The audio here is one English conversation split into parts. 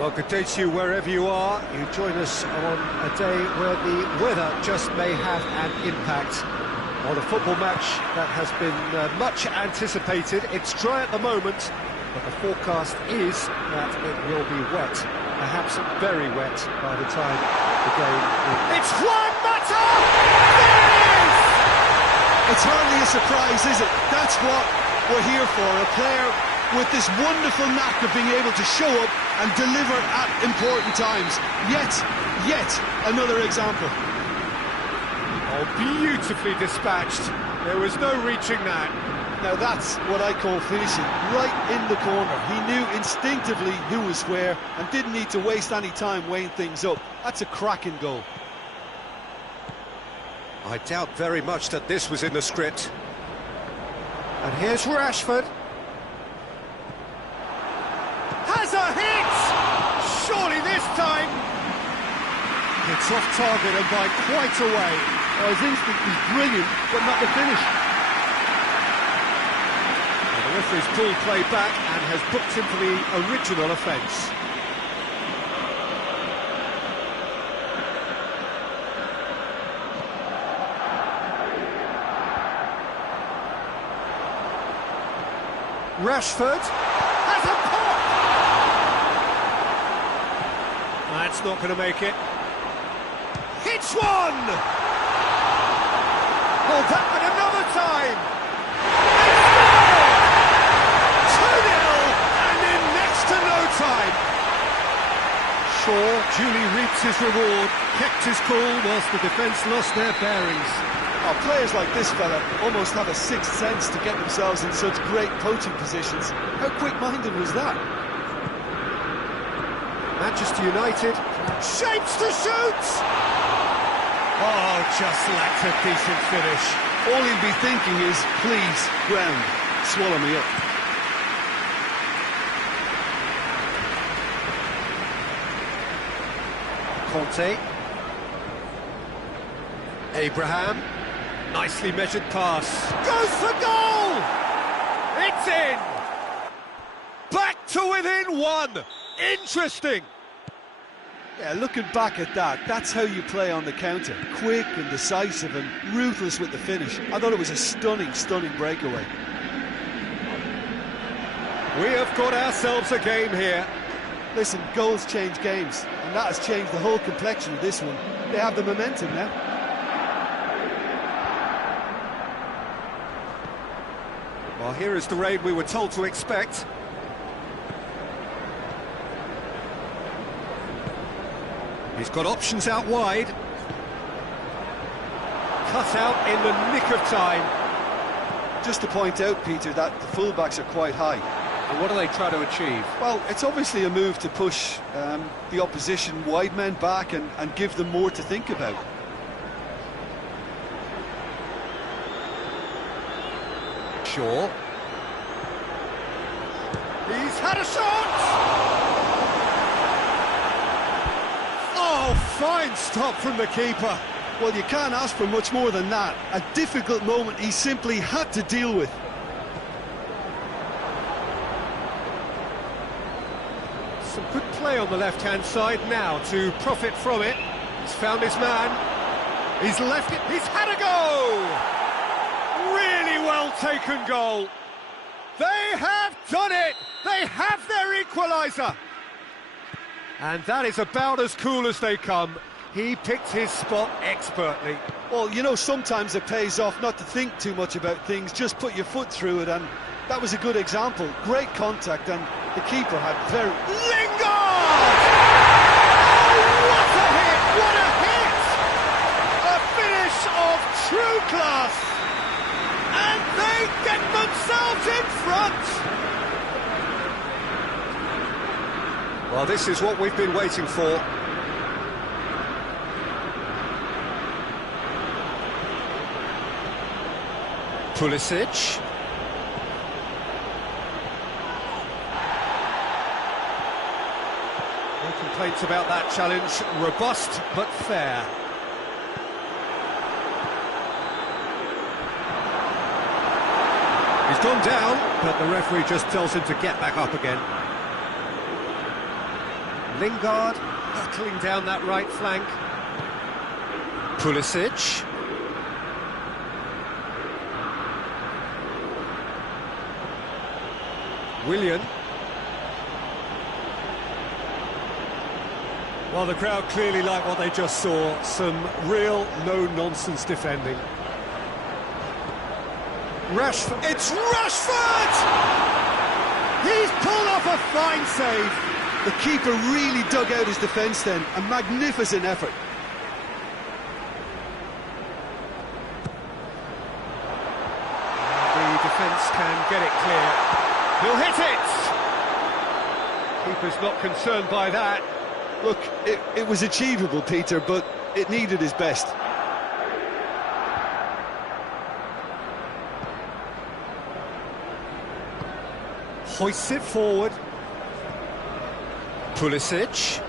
Well, good day to you wherever you are. You join us on a day where the weather just may have an impact on a football match that has been much anticipated. It's dry at the moment, but the forecast is that it will be wet, perhaps very wet by the time the game is. It's Juan Mata! There it is! It's hardly a surprise, is it? That's what we're here for, a player with this wonderful knack of being able to show up and deliver at important times. Yet another example. Oh, beautifully dispatched. There was no reaching that. Now that's what I call finishing, right in the corner. He knew instinctively who was where and didn't need to waste any time weighing things up. That's a cracking goal. I doubt very much that this was in the script. And here's Rashford. Has a hit! Surely this time! It's off target and by quite a way. Well, his instinct was brilliant, but not the finish. And the referee's pulled play back and has booked him for the original offence. Rashford has a pop! That's not going to make it. Hits one! Oh, that and another time! It's 2-0 and in next to no time. Shaw duly reaps his reward, kept his cool whilst the defence lost their bearings. Oh, players like this fella almost have a sixth sense to get themselves in such great coaching positions. How quick-minded was that? Manchester United shapes to shoot! Oh, just lacked a decent finish. All he'll be thinking is, please, ground, swallow me up. Conte. Abraham. Nicely measured pass. Goes for goal! It's in! Back to within one! Interesting! Yeah, looking back at that, that's how you play on the counter. Quick and decisive and ruthless with the finish. I thought it was a stunning breakaway. We have got ourselves a game here. Listen, goals change games, and that has changed the whole complexion of this one. They have the momentum now. Well, here is the rain we were told to expect. He's got options out wide. Cut out in the nick of time. Just to point out, Peter, that the fullbacks are quite high. And what do they try to achieve? Well, it's obviously a move to push the opposition wide men back and give them more to think about. Shaw. He's had a shot! Oh, fine stop from the keeper. Well, you can't ask for much more than that. A difficult moment he simply had to deal with. Some good play on the left-hand side now to profit from it. He's found his man. He's left it. He's had a go! Really well taken goal. They have done it! They have their equaliser! And that is about as cool as they come. He picked his spot expertly. Well, you know, sometimes it pays off not to think too much about things, just put your foot through it, and that was a good example. Great contact, and the keeper had very... Lingard! Oh, what a hit! What a hit! A finish of true class! And they get themselves in front! Well, this is what we've been waiting for. Pulisic. No complaints about that challenge. Robust but fair. He's gone down, but the referee just tells him to get back up again. Lingard battling down that right flank. Pulisic. Willian. Well, the crowd clearly like what they just saw. Some real no-nonsense defending. Rashford. It's Rashford! He's pulled off a fine save. The keeper really dug out his defence then. A magnificent effort. The defence can get it clear. He'll hit it! Keeper's not concerned by that. Look, it was achievable, Peter, but it needed his best. Hoists it forward. Pulisic.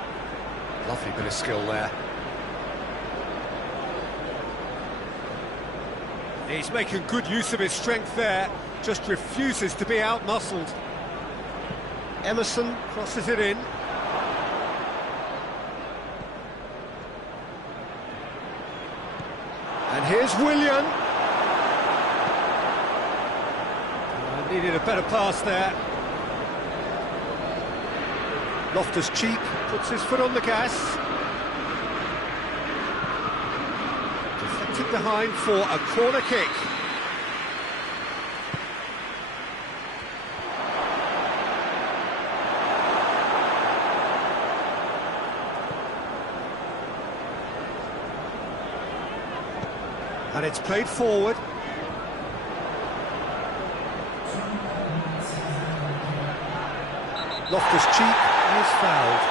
Lovely bit of skill there. He's making good use of his strength there. Just refuses to be out-muscled. Emerson crosses it in. And here's Willian. Needed a better pass there. Loftus-Cheek puts his foot on the gas. Deflected behind for a corner kick. And it's played forward. Loftus-Cheek is fouled.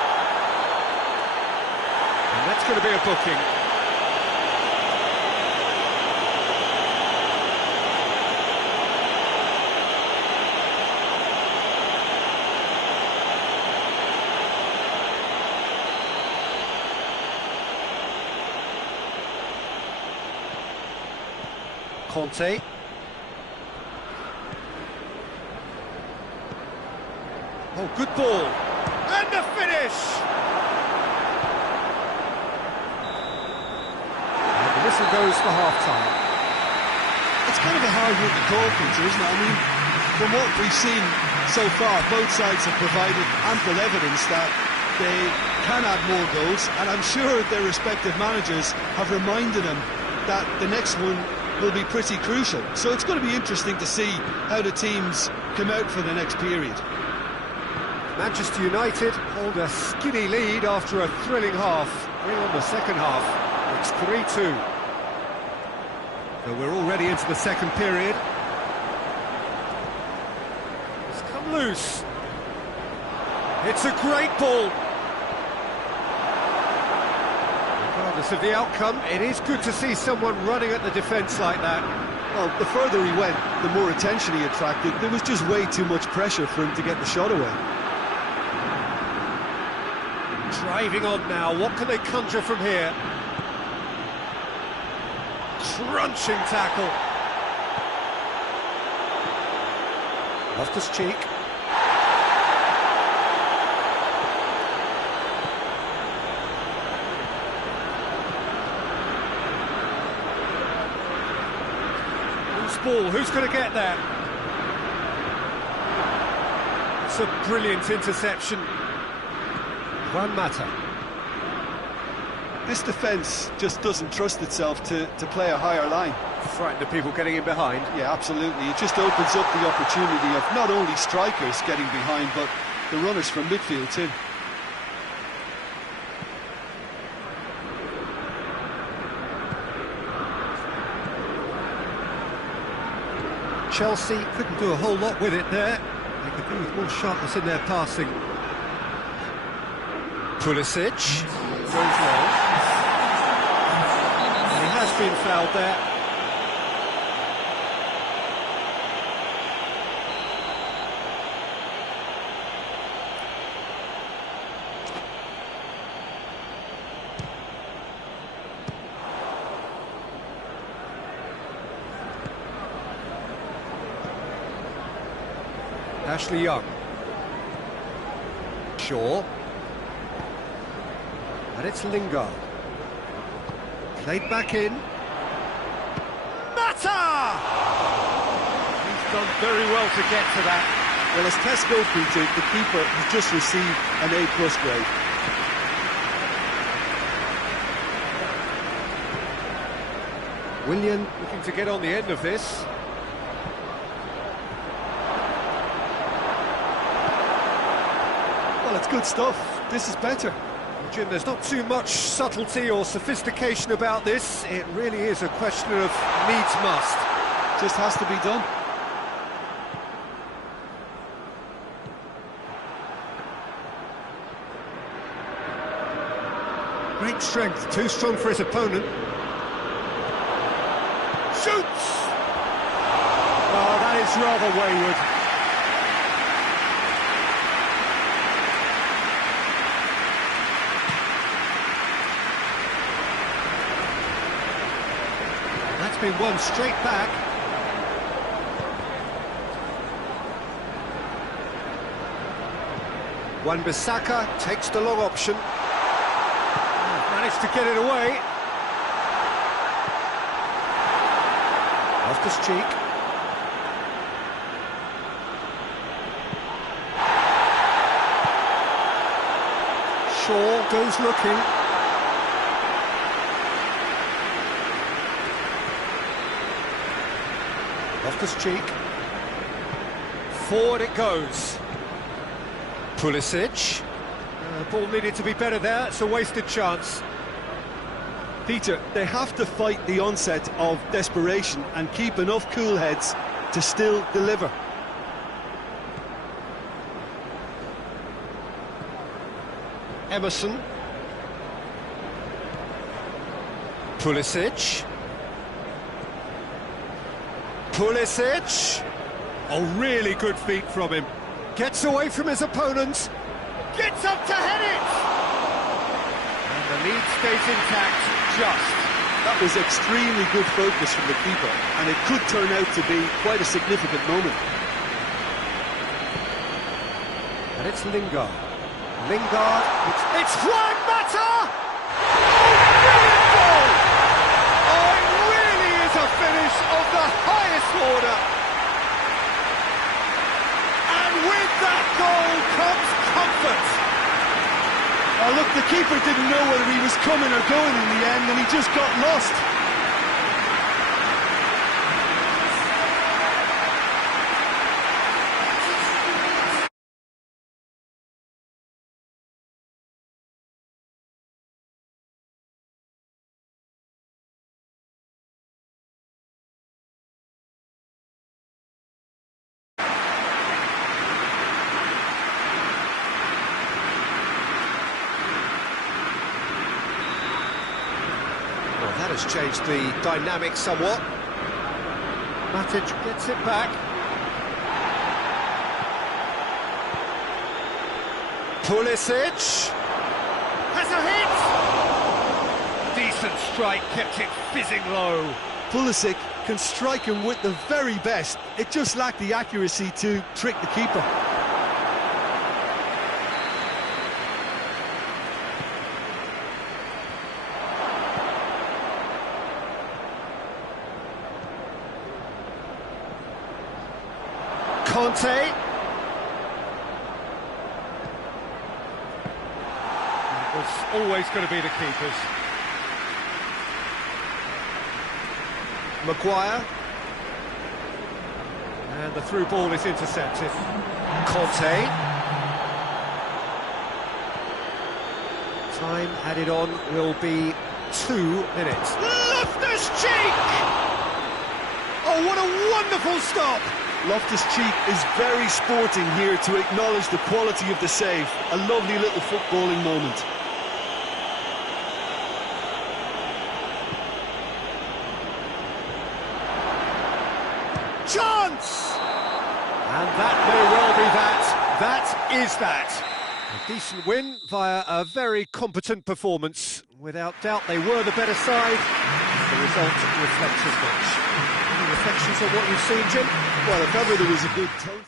And that's going to be a booking. Conte. Oh, good ball. And the finish! And the whistle goes for half-time. It's kind of a hard one to call, Peter, isn't it? I mean, from what we've seen so far, both sides have provided ample evidence that they can add more goals, and I'm sure their respective managers have reminded them that the next one will be pretty crucial. So it's going to be interesting to see how the teams come out for the next period. Manchester United hold a skinny lead after a thrilling half. Bring on the second half. It's 3-2. So we're already into the second period. It's come loose. It's a great ball. Regardless of the outcome, it is good to see someone running at the defence like that. Well, the further he went, the more attention he attracted. There was just way too much pressure for him to get the shot away. Driving on now, what can they conjure from here? Crunching tackle. Loftus-Cheek. Loose ball, who's going to get there? It's a brilliant interception. One matter. This defence just doesn't trust itself to play a higher line. Frightened of people getting in behind. Yeah, absolutely. It just opens up the opportunity of not only strikers getting behind, but the runners from midfield too. Chelsea couldn't do a whole lot with it there. They could do with more sharpness in their passing. Pulisic goes long. And he has been fouled there. Ashley Young. Shaw. And it's Lingard. Played back in. Mata! He's done very well to get to that. Well, as tests go, Peter, the keeper has just received an A+ grade. Willian looking to get on the end of this. Well, it's good stuff. This is better. Jim, there's not too much subtlety or sophistication about this. It really is a question of needs must. Just has to be done. Great strength, too strong for his opponent. Shoots! Oh, that is rather wayward. That's been won straight back. Wan-Bissaka takes the long option. Managed to get it away. Loftus-Cheek. Shaw goes looking. Loftus-Cheek. Forward it goes. Pulisic. Ball needed to be better there, it's a wasted chance. Peter, they have to fight the onset of desperation and keep enough cool heads to still deliver. Emerson. Pulisic. Pulisic. Oh, really good feet from him. Gets away from his opponent. Gets up to head it! And the lead stays intact, just. That was extremely good focus from the keeper, and it could turn out to be quite a significant moment. And it's Lingard. Lingard, it's Juan Mata! Oh, brilliant goal! Oh, it really is a finish of the highest order. And with that goal comes comfort. Oh, look, the keeper didn't know whether he was coming or going in the end, and he just got lost. That has changed the dynamic somewhat. Matic gets it back. Pulisic has a hit! Decent strike, kept it fizzing low. Pulisic can strike him with the very best. It just lacked the accuracy to trick the keeper. Conte. It was always going to be the keepers. Maguire. And the through ball is intercepted. Conte. Time added on will be 2 minutes. Loftus-Cheek! Oh, what a wonderful stop! Loftus-Cheek is very sporting here to acknowledge the quality of the save. A lovely little footballing moment. Chance! And that may well be that. That is that. A decent win via a very competent performance. Without doubt, they were the better side. The result reflects as much. Any reflections on what you've seen, Jim? Well, if ever there was a good tone.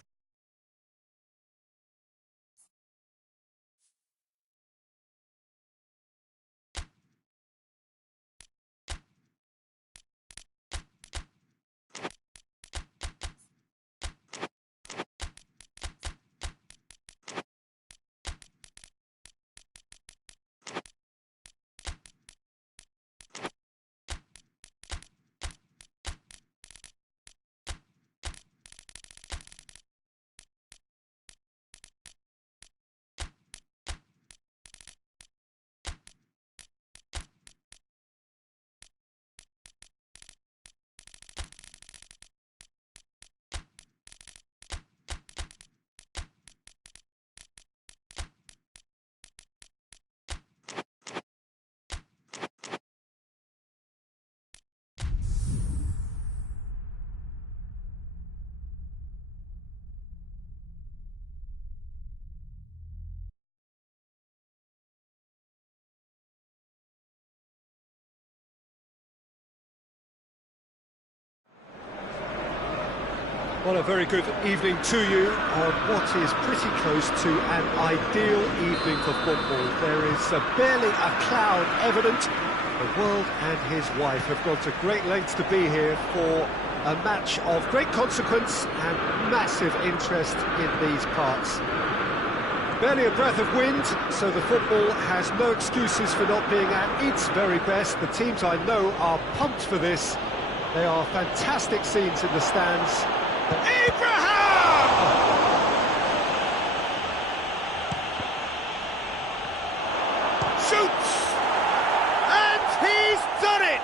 Well, a very good evening to you on what is pretty close to an ideal evening for football. There is barely a cloud evident. The world and his wife have gone to great lengths to be here for a match of great consequence and massive interest in these parts. Barely a breath of wind, so the football has no excuses for not being at its very best. The teams I know are pumped for this. They are fantastic scenes in the stands. Abraham! Shoots! And he's done it!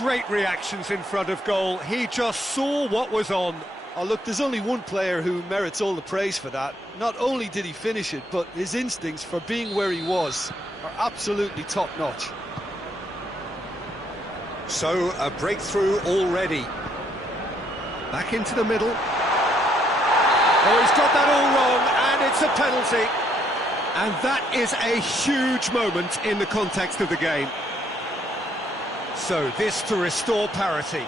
Great reactions in front of goal. He just saw what was on. Oh, look, there's only one player who merits all the praise for that. Not only did he finish it, but his instincts for being where he was are absolutely top-notch. So, a breakthrough already. Back into the middle. Oh, he's got that all wrong, and it's a penalty. And that is a huge moment in the context of the game. So, this to restore parity.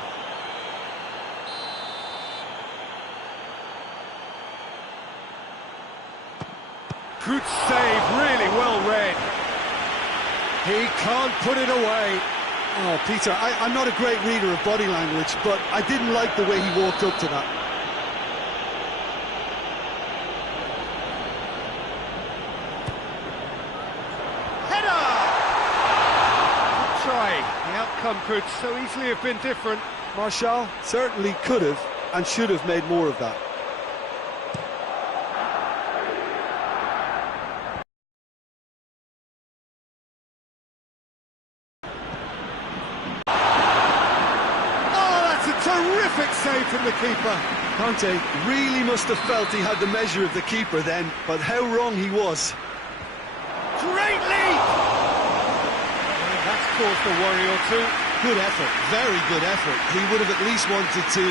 Good save, really well read. He can't put it away. Oh, Peter, I'm not a great reader of body language, but I didn't like the way he walked up to that. Header! Good try. The outcome could so easily have been different. Martial certainly could have and should have made more of that. Terrific save from the keeper. Conte really must have felt he had the measure of the keeper then, but how wrong he was. Great leap! Well, that's caused a worry or two. Good effort, very good effort. He would have at least wanted to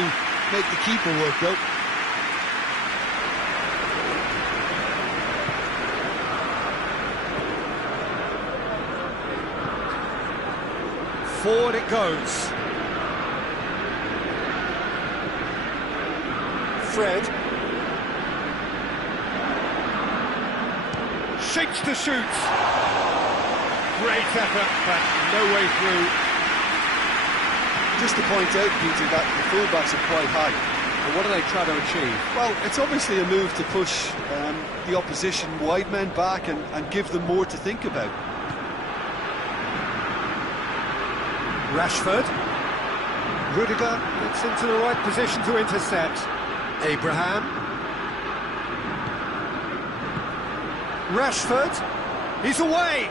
make the keeper work though. Forward it goes. Fred shapes to shoot. Great effort, but no way through. Just to point out, Peter, that the fullbacks are quite high. And what do they try to achieve? Well, it's obviously a move to push the opposition wide men back and give them more to think about. Rashford. Rudiger gets into the right position to intercept. Abraham. Rashford. He's away.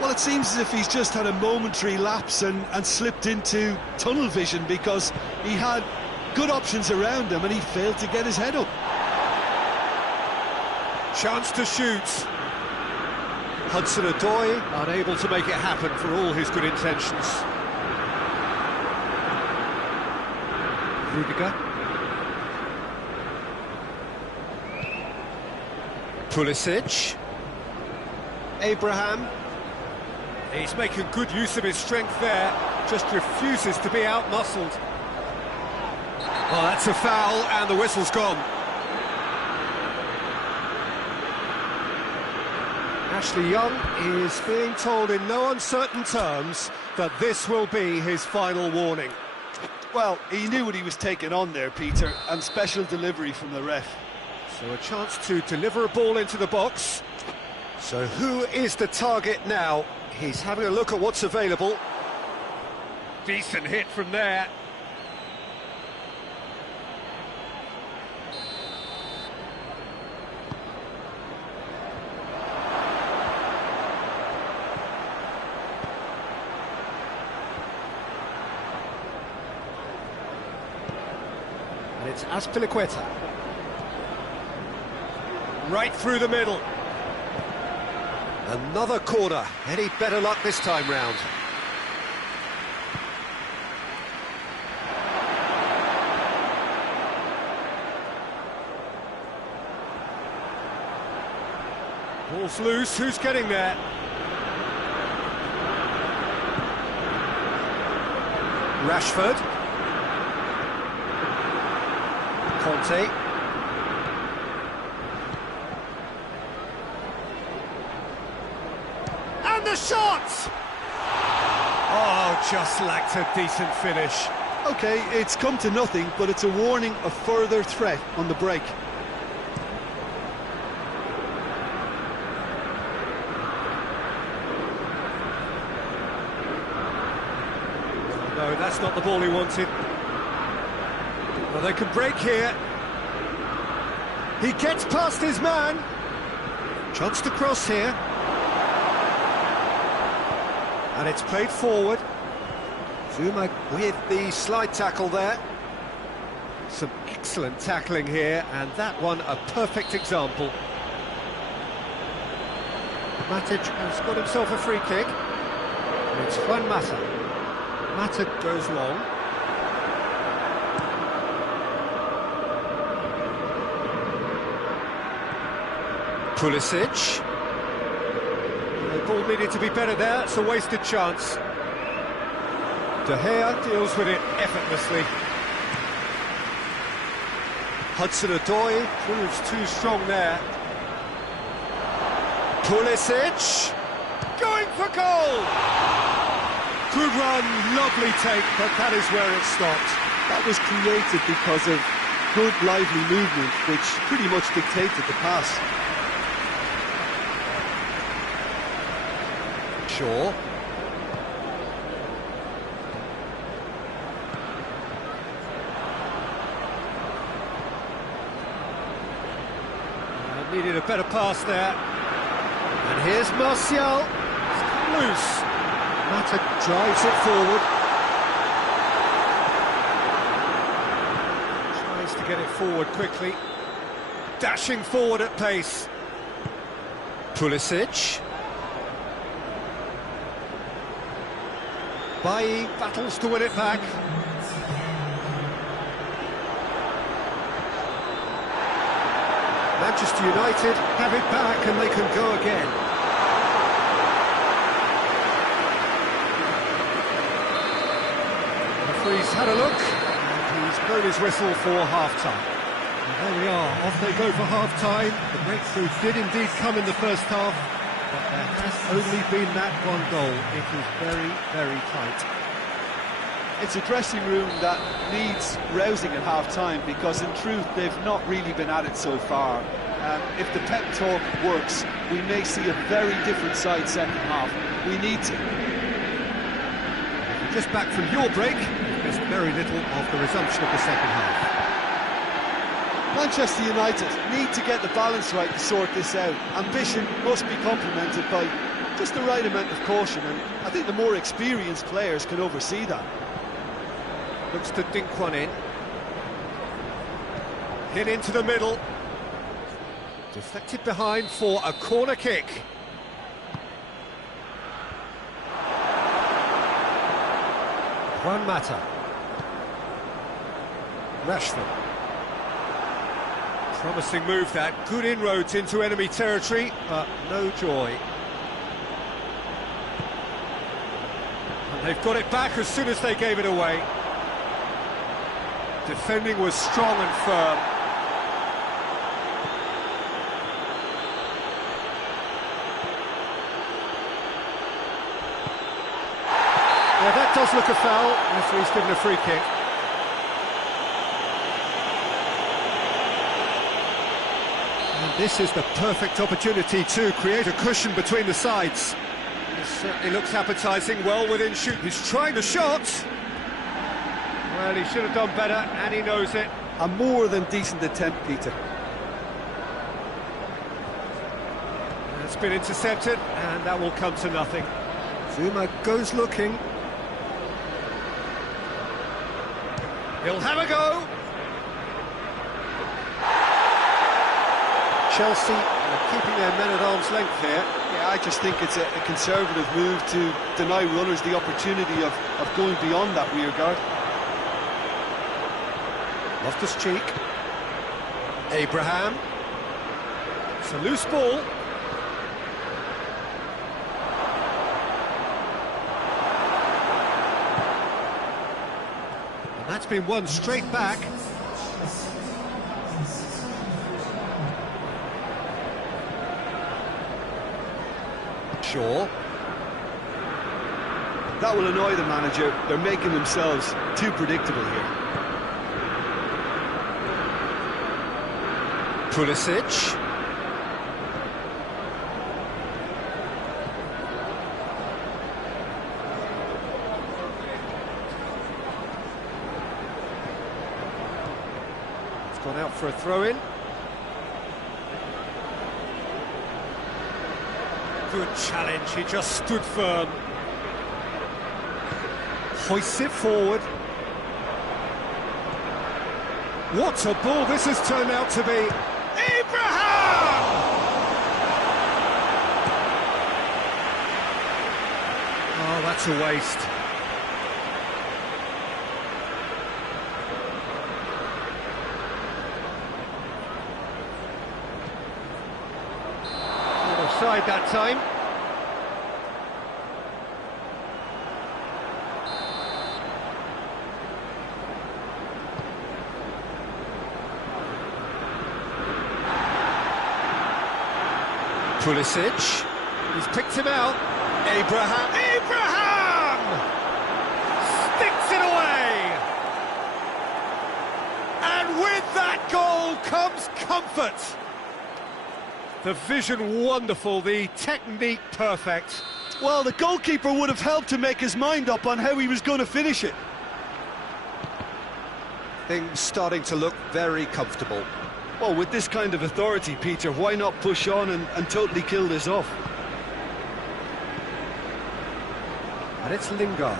Well, it seems as if he's just had a momentary lapse and slipped into tunnel vision because he had good options around him and he failed to get his head up. Chance to shoot. Hudson-Odoi unable to make it happen for all his good intentions. Rudiger. Pulisic. Abraham. He's making good use of his strength there, just refuses to be out-muscled. Oh, that's a foul, and the whistle's gone. Ashley Young is being told in no uncertain terms that this will be his final warning. Well, he knew what he was taking on there, Peter, and special delivery from the ref. So a chance to deliver a ball into the box. So who is the target now? He's having a look at what's available. Decent hit from there. And it's Azpilicueta. Right through the middle. Another corner. Any better luck this time round? Ball's loose. Who's getting there? Rashford. Conte. And the shot! Oh, just lacked a decent finish. OK, it's come to nothing, but it's a warning of further threat on the break. No, that's not the ball he wanted. Well, they can break here. He gets past his man. Chance to cross here. And it's played forward. Zuma with the slide tackle there. Some excellent tackling here, and that one a perfect example. Matic has got himself a free kick. And it's Juan Mata. Mata goes long. Pulisic. The ball needed to be better there, it's a wasted chance. De Gea deals with it effortlessly. Hudson-Odoi proves too strong there. Pulisic going for goal! Good run, lovely take, but that is where it stopped. That was created because of good, lively movement, which pretty much dictated the pass. Shaw. Needed a better pass there. And here's Martial. It's come loose. Mata drives it forward. Tries to get it forward quickly. Dashing forward at pace. Pulisic. Bailly battles to win it back. Manchester United have it back and they can go again. The referee's had a look and he's blown his whistle for half-time. And there we are, off they go for half-time. The breakthrough did indeed come in the first half, but there has only been that one goal. It was very, very tight. It's a dressing room that needs rousing at half-time because, in truth, they've not really been at it so far. If the pep talk works, we may see a very different side second half. We need to. Just back from your break, missed very little of the resumption of the second half. Manchester United need to get the balance right to sort this out. Ambition must be complemented by just the right amount of caution, and I think the more experienced players can oversee that. Looks to dink one in. Hit into the middle. Deflected behind for a corner kick. Juan Mata. Rashford. Promising move that. Good inroads into enemy territory, but no joy. And they've got it back as soon as they gave it away. Defending was strong and firm. Yeah, that does look a foul. Referee's given a free kick. And this is the perfect opportunity to create a cushion between the sides. It certainly looks appetising, well within shoot. He's trying the shot. Well, he should have done better, and he knows it. A more than decent attempt, Peter. It's been intercepted, and that will come to nothing. Zuma goes looking. He'll have a go. Chelsea are keeping their men at arm's length here. Yeah, I just think it's a conservative move to deny runners the opportunity of going beyond that rear guard. Loftus-Cheek. Abraham. It's a loose ball. That's been won straight back. Shaw. That will annoy the manager. They're making themselves too predictable here. Pulisic. It's gone out for a throw-in. Good challenge, he just stood firm. Hoists it forward. What a ball this has turned out to be. Abraham! Oh, that's a waste. Not offside that time. Pulisic, he's picked him out. Abraham sticks it away, and with that goal comes comfort. The vision wonderful, the technique perfect. Well, the goalkeeper would have helped to make his mind up on how he was going to finish it. Things starting to look very comfortable. Well, with this kind of authority, Peter, why not push on and totally kill this off? And it's Lingard.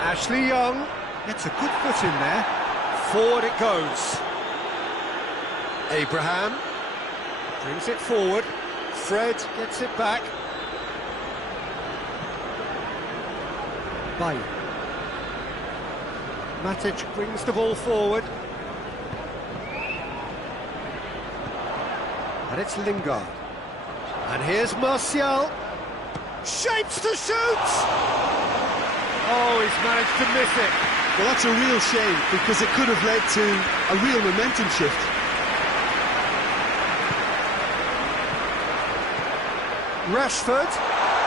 Ashley Young gets a good foot in there. Forward it goes. Abraham brings it forward. Fred gets it back. Bay. Matic brings the ball forward. And it's Lingard. And here's Martial. Shapes to shoot! Oh, he's managed to miss it. Well, that's a real shame, because it could have led to a real momentum shift. Rashford.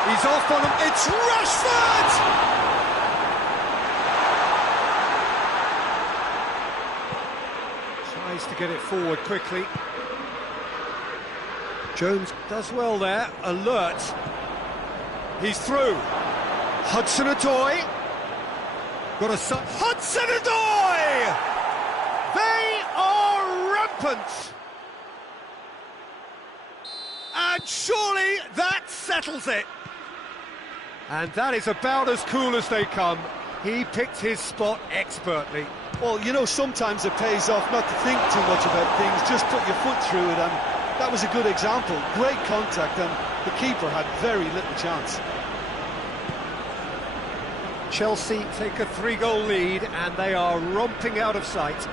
He's off on him. It's Rashford! Tries to get it forward quickly. Jones does well there, alert. He's through. Hudson-Odoi. Got a Hudson-Odoi! They are rampant! And surely that settles it. And that is about as cool as they come. He picked his spot expertly. Well, you know, sometimes it pays off not to think too much about things, just put your foot through it, and that was a good example. Great contact, and the keeper had very little chance. Chelsea take a 3-goal lead, and they are romping out of sight.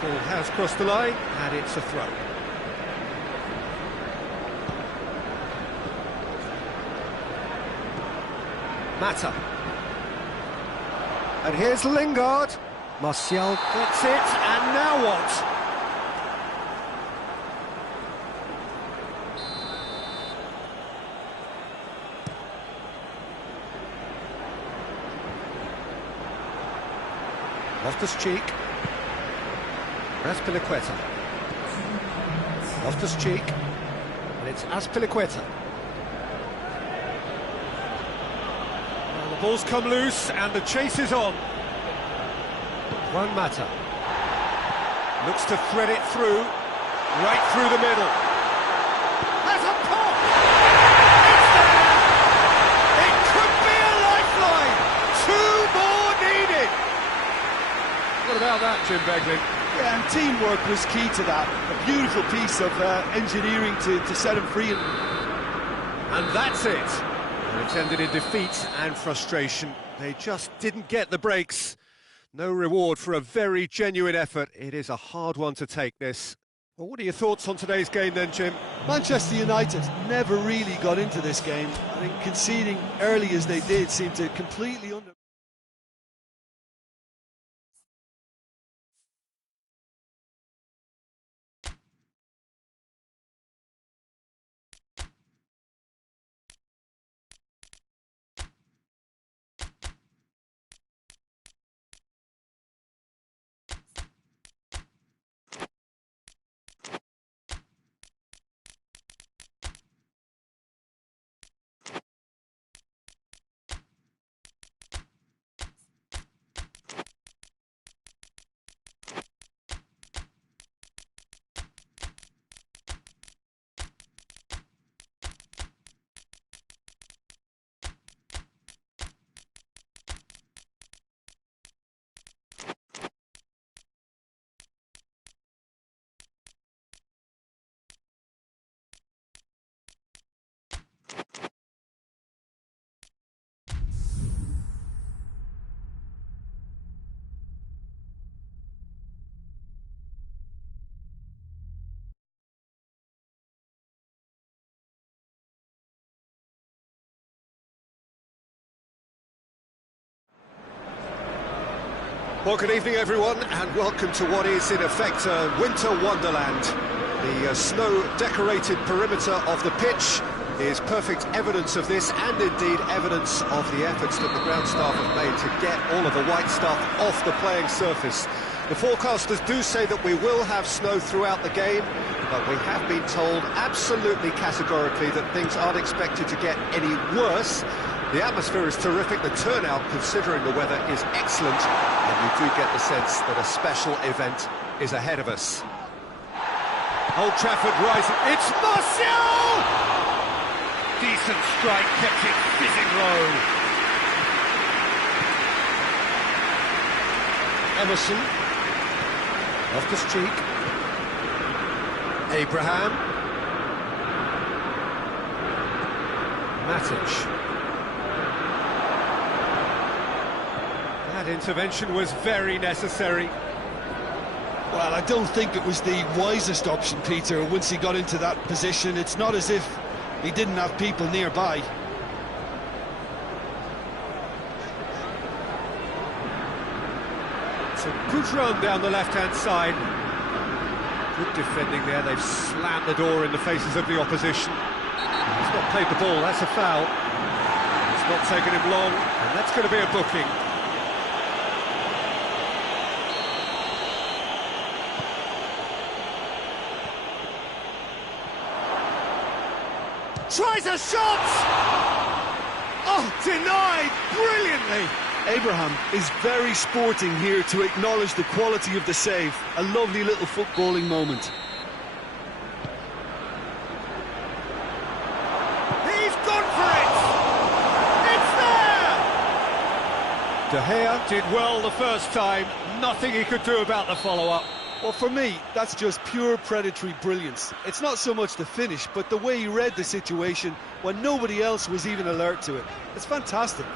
Ball has crossed the line, and it's a throw. Mata. And here's Lingard. Martial gets it, and now what? Loftus-Cheek. Azpilicueta. Loftus-Cheek. And it's Azpilicueta. Well, the ball's come loose and the chase is on. Juan Mata. Looks to thread it through. Right through the middle. Has a pop! It's there! It could be a lifeline! 2 more needed! What about that, Jim Beglin? Yeah, and teamwork was key to that. A beautiful piece of engineering to set him free. And that's it. And it's ended in defeat and frustration. They just didn't get the breaks. No reward for a very genuine effort. It is a hard one to take, this. Well, what are your thoughts on today's game then, Jim? Manchester United never really got into this game. I think conceding early as they did seemed to completely under... Well, good evening, everyone, and welcome to what is, in effect, a winter wonderland. The snow-decorated perimeter of the pitch is perfect evidence of this, and indeed evidence of the efforts that the ground staff have made to get all of the white stuff off the playing surface. The forecasters do say that we will have snow throughout the game, but we have been told absolutely categorically that things aren't expected to get any worse. The atmosphere is terrific, the turnout, considering the weather, is excellent, and you do get the sense that a special event is ahead of us. Old Trafford rising, it's Martial! Decent strike, kept it fizzing low. Emerson, Loftus-Cheek, Abraham, Matic. That intervention was very necessary. Well, I don't think it was the wisest option, Peter, once he got into that position. It's not as if he didn't have people nearby. It's a good run down the left-hand side. Good defending there, they've slammed the door in the faces of the opposition. He's not played the ball, that's a foul. It's not taken him long, and that's going to be a booking. Tries a shot! Oh, denied brilliantly! Abraham is very sporting here to acknowledge the quality of the save. A lovely little footballing moment. He's gone for it! It's there! De Gea did well the first time. Nothing he could do about the follow-up. Well, for me, that's just pure predatory brilliance. It's not so much the finish, but the way he read the situation when nobody else was even alert to it. It's fantastic.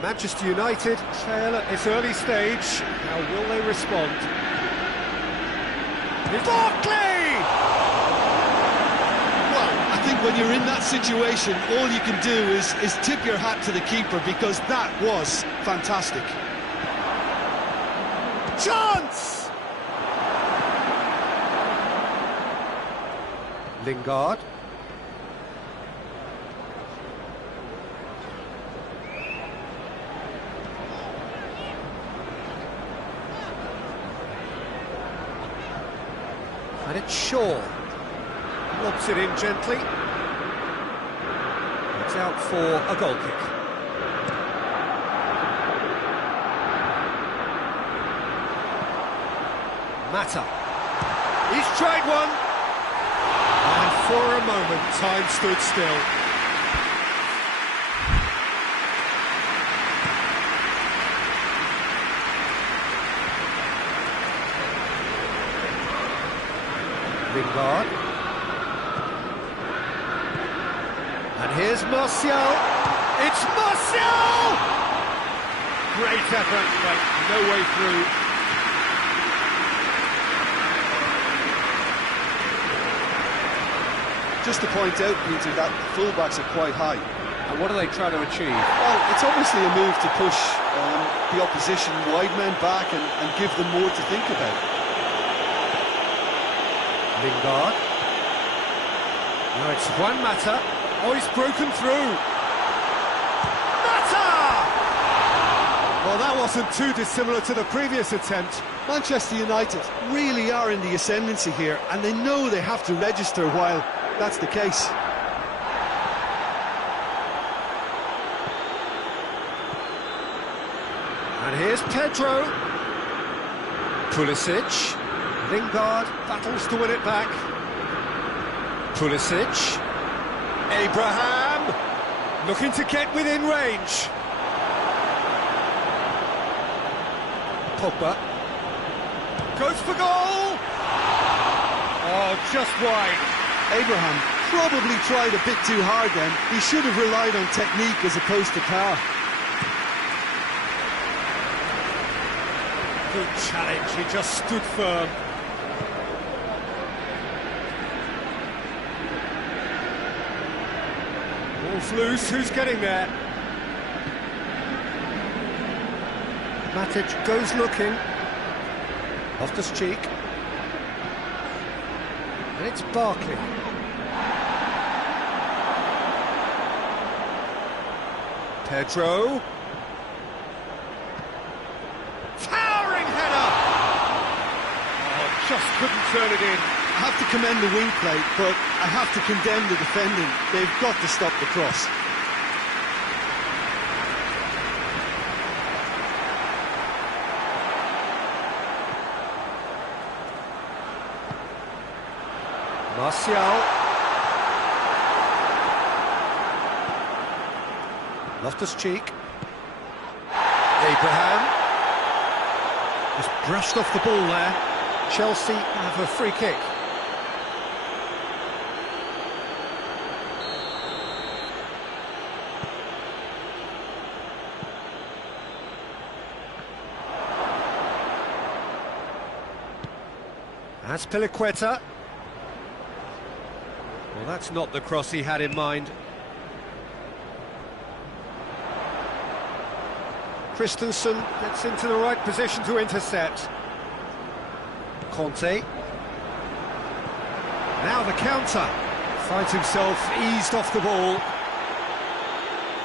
Manchester United trail at this early stage. Now, will they respond? Barkley! Well, I think when you're in that situation, all you can do is tip your hat to the keeper, because that was fantastic. Chance! Lingard. And it's Shaw. Lobs it in gently. It's out for a goal kick. Mata. He's tried one. And for a moment, time stood still. Lingard. And here's Martial. It's Martial! Great effort, but no way through. just to point out, Peter, that the full-backs are quite high. And what are they trying to achieve? Well, it's obviously a move to push the opposition wide men back and give them more to think about. Lingard. Now it's Juan Mata. Oh, he's broken through. Mata! Well, that wasn't too dissimilar to the previous attempt. Manchester United really are in the ascendancy here, and they know they have to register while that's the case. And here's Pedro. Pulisic. Lingard battles to win it back. Pulisic. Abraham. Looking to get within range. Pogba. Goes for goal! Oh, just wide. Abraham probably tried a bit too hard then. He should have relied on technique as opposed to power. Good challenge, he just stood firm. Ball's loose, who's getting there? Matic goes looking. Loftus-Cheek. And it's Barkley. Pedro. Towering header! Oh, just couldn't turn it in. I have to commend the wing play, but I have to condemn the defending. They've got to stop the cross. Martial. Loftus-Cheek. Abraham. Just brushed off the ball there. Chelsea have a free kick. That's Piliqueta. Well, that's not the cross he had in mind. Christensen gets into the right position to intercept. Conte. Now the counter. Finds himself eased off the ball.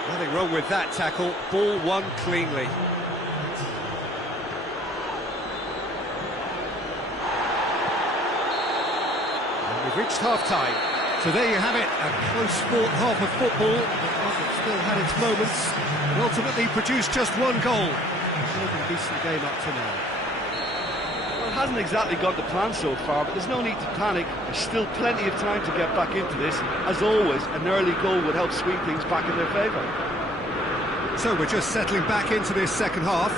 Nothing wrong with that tackle. Ball won cleanly. And we've reached half-time. So there you have it, a close-fought half of football. It still had its moments, and ultimately produced just one goal. A decent game up to now. Well, it hasn't exactly got the plan so far, but there's no need to panic. There's still plenty of time to get back into this. As always, an early goal would help swing things back in their favour. So we're just settling back into this second half.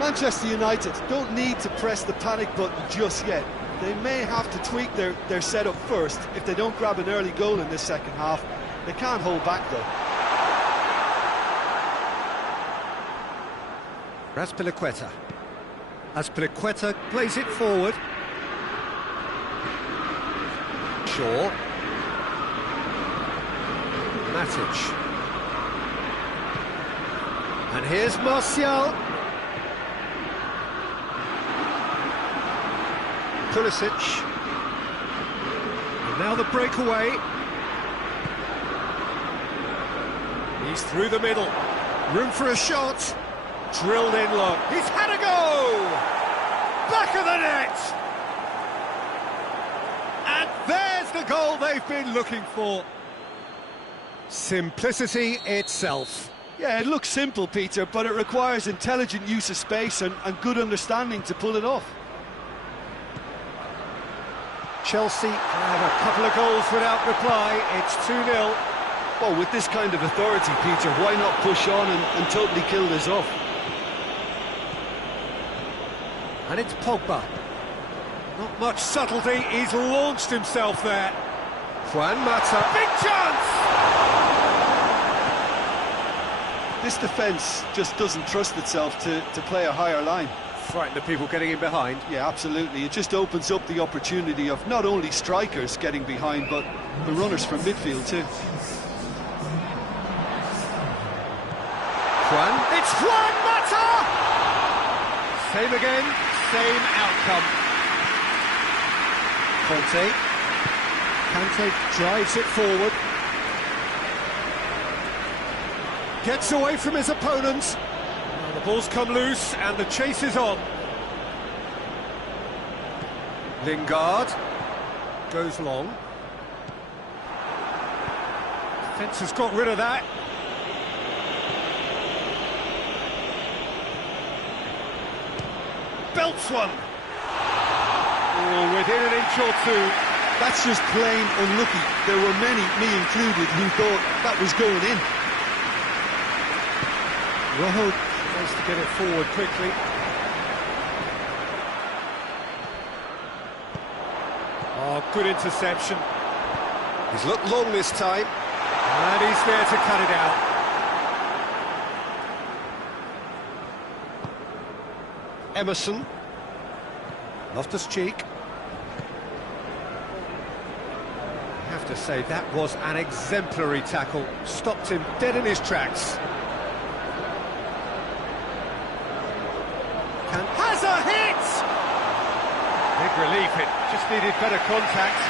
Manchester United don't need to press the panic button just yet. They may have to tweak their setup first. If they don't grab an early goal in this second half, they can't hold back though. Piliqueta. As Piliqueta plays it forward. Shaw. Matic. And here's Martial. Pulisic. And now the breakaway. He's through the middle. Room for a shot. Drilled in low. He's had a go! Back of the net! And there's the goal they've been looking for. Simplicity itself. Yeah, it looks simple, Peter, but it requires intelligent use of space and good understanding to pull it off. Chelsea have a couple of goals without reply. It's 2-0. Well, with this kind of authority, Peter, why not push on and totally kill this off? And it's Pogba. Not much subtlety, he's launched himself there. Juan Mata, big chance! This defence just doesn't trust itself to play a higher line. Frighten the people getting in behind. Yeah, absolutely. It just opens up the opportunity of not only strikers getting behind, but the runners from midfield too. It's Juan Mata! Same again, same outcome. Kante drives it forward. Gets away from his opponents. The ball's come loose and the chase is on. Lingard goes long. Defence has got rid of that. Belts one. Oh, within an inch or two. That's just plain unlucky. There were many, me included, who thought that was going in. Rojo tries to get it forward quickly. Oh, good interception. He's looked long this time. And he's there to cut it out. Emerson. Loftus-Cheek. I have to say, that was an exemplary tackle. Stopped him dead in his tracks. Has a hit! Big relief, it just needed better contact.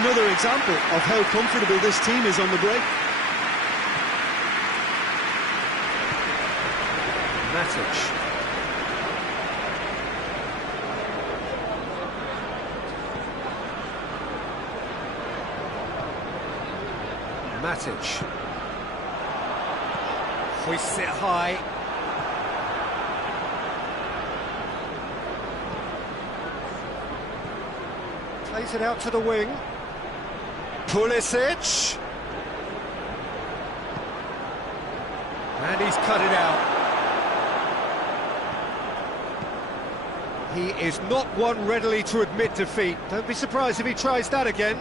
Another example of how comfortable this team is on the break. Matic. Matic. Hoists it high. Plays it out to the wing. Pulisic. And he's cut it out. He is not one readily to admit defeat. Don't be surprised if he tries that again.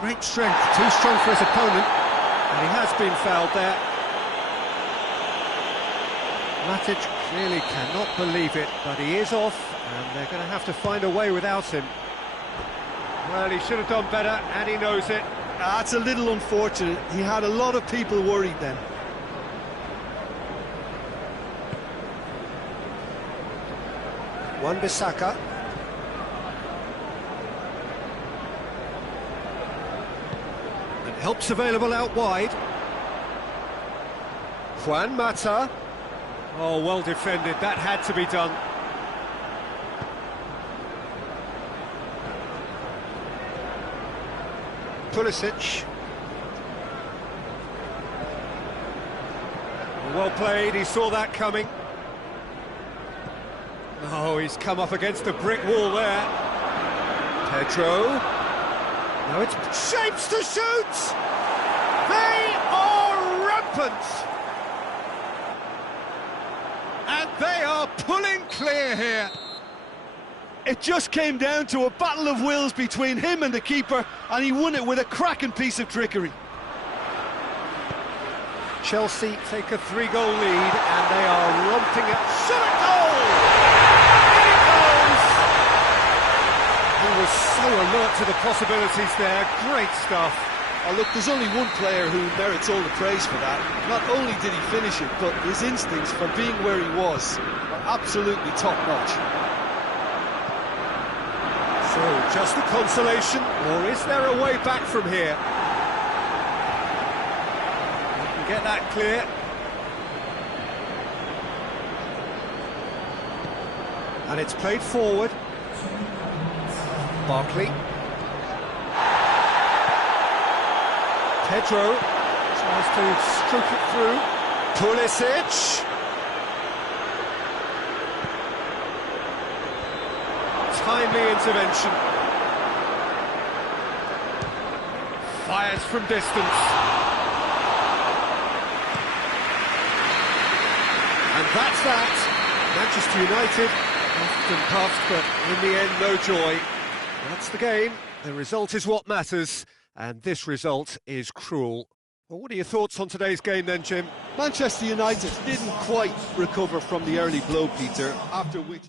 Great strength, too strong for his opponent. And he has been fouled there. Matic clearly cannot believe it, but he is off, and they're going to have to find a way without him. Well, he should have done better, and he knows it. That's a little unfortunate. He had a lot of people worried then. Wan-Bissaka. And help's available out wide. Juan Mata. Oh, well defended. That had to be done. Pulisic. Well played. He saw that coming. Oh, he's come up against a brick wall there. Pedro. Now it's shapes to shoot! They are rampant! And they are pulling clear here. It just came down to a battle of wills between him and the keeper, and he won it with a cracking piece of trickery. Chelsea take a 3-goal lead, and they are romping it. Shot a goal! In it goes! He was so alert to the possibilities there. Great stuff. Oh, look, there's only one player who merits all the praise for that. Not only did he finish it, but his instincts for being where he was are absolutely top-notch. So, just a consolation, or is there a way back from here? You can get that clear. And it's played forward. Barkley. Pedro tries to stroke it through. Pulisic. Timely intervention. Fires from distance. And that's that. Manchester United, often puffed, but in the end, no joy. That's the game. The result is what matters, and this result is cruel. Well, what are your thoughts on today's game then, Jim? Manchester United didn't quite recover from the early blow, Peter, after which...